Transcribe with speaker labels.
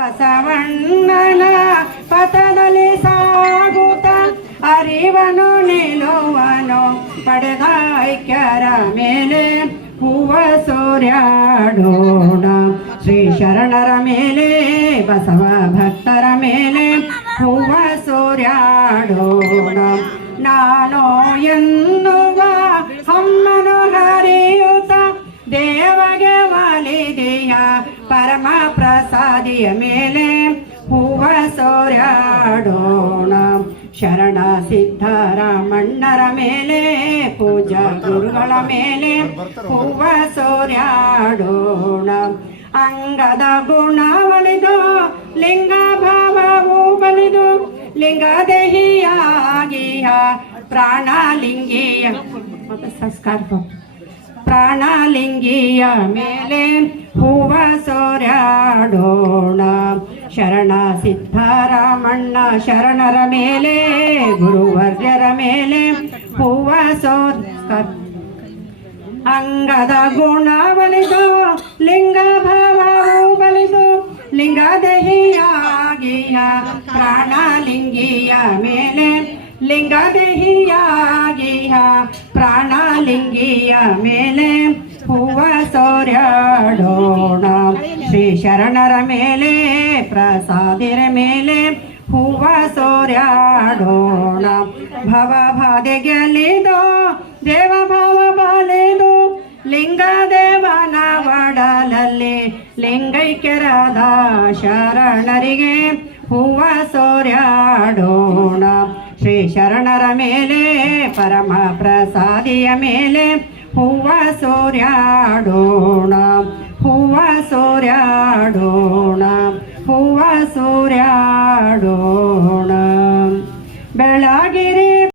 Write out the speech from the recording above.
Speaker 1: ಬಸವಣ್ಣನ ಪಥದಲ್ಲಿ ಸಾಗುತ್ತ ಅರಿವನು ನಿಲುವನು ಪಡೆದ ಐಕ್ಯರ ಮೇಲೆ ಹೂವ ಸೂರ್ಯಾಡೋಣ. ಶ್ರೀ ಶರಣರ ಮೇಲೆ, ಬಸವ ಭಕ್ತರ ಮೇಲೆ ಹೂವ ಸೂರ್ಯಾಡೋಣ. ನಾನೋ ಎನ್ನುವ ಪ್ರಸಾದಿಯ ಮೇಲೆ ಹೂವ ಸೋರ್ಯಾಡೋಣ. ಶರಣ ಸಿದ್ಧರಾಮಣ್ಣರ ಮೇಲೆ, ಪೂಜಾ ಗುರುಗಳ ಮೇಲೆ ಹೂವ ಸೋರ್ಯಾಡೋಣ. ಅಂಗದ ಗುಣ ಒಲಿದು ಲಿಂಗ ಭಾವವು ಬಲಿದು ಲಿಂಗ ದೇಹಿಯಾಗಿಯ ಪ್ರಾಣಲಿಂಗಿಯ. ಸಂಸ್ಕಾರ ಪ್ರಾಣಲಿಂಗಿಯ ಮೇಲೆ ಹೂವ ಸೋರ್ಯಾಡೋಣ ಶರಣ ಸಿದ್ಧರಾಮಣ್ಣ ಶರಣರ ಮೇಲೆ ಗುರುವರ್ಯರ ಮೇಲೆ ಹೂವ ಸೋರ್ ಅಂಗದ ಗುಣ ಬಲಿದು ಲಿಂಗ ಭಾವವು ಬಲಿದು ಲಿಂಗ ದೇಹಿಯಾಗಿಯ ಪ್ರಾಣಲಿಂಗಿಯ ಮೇಲೆ ಲಿಂಗ ದೇಹಿಯಾಗಿಯ ಪ್ರಾಣಲಿಂಗಿಯ ಮೇಲೆ ಹೂವ ಸೋರ್ಯಾಡೋಣ ಶ್ರೀ ಶರಣರ ಮೇಲೆ ಪ್ರಸಾದಿರ ಮೇಲೆ ಹೂವ ಸೋರ್ಯಾಡೋಣ ಭವ ಬಾಧೆಗೆಲಿದು ದೇವ ಭಾವ ಬಾಲೆದು ಲಿಂಗ ದೇವನ ಒಡಲಲ್ಲಿ ಲಿಂಗೈಕ್ಯರಾದ ಶರಣರಿಗೆ ಹೂವ ಸೋರ್ಯಾಡೋಣ ಶ್ರೀ ಶರಣರ ಮೇಲೆ ಪರಮ ಪ್ರಸಾದಿಯ ಮೇಲೆ ಹೂವ ಸೋರ್ಯಾಡೋಣ ಹೂವ ಸೋರ್ಯಾಡೋಣ ಹೂವ ಸೂರ್ಯಾಡೋಣ ಬೆಳಗಿರಿ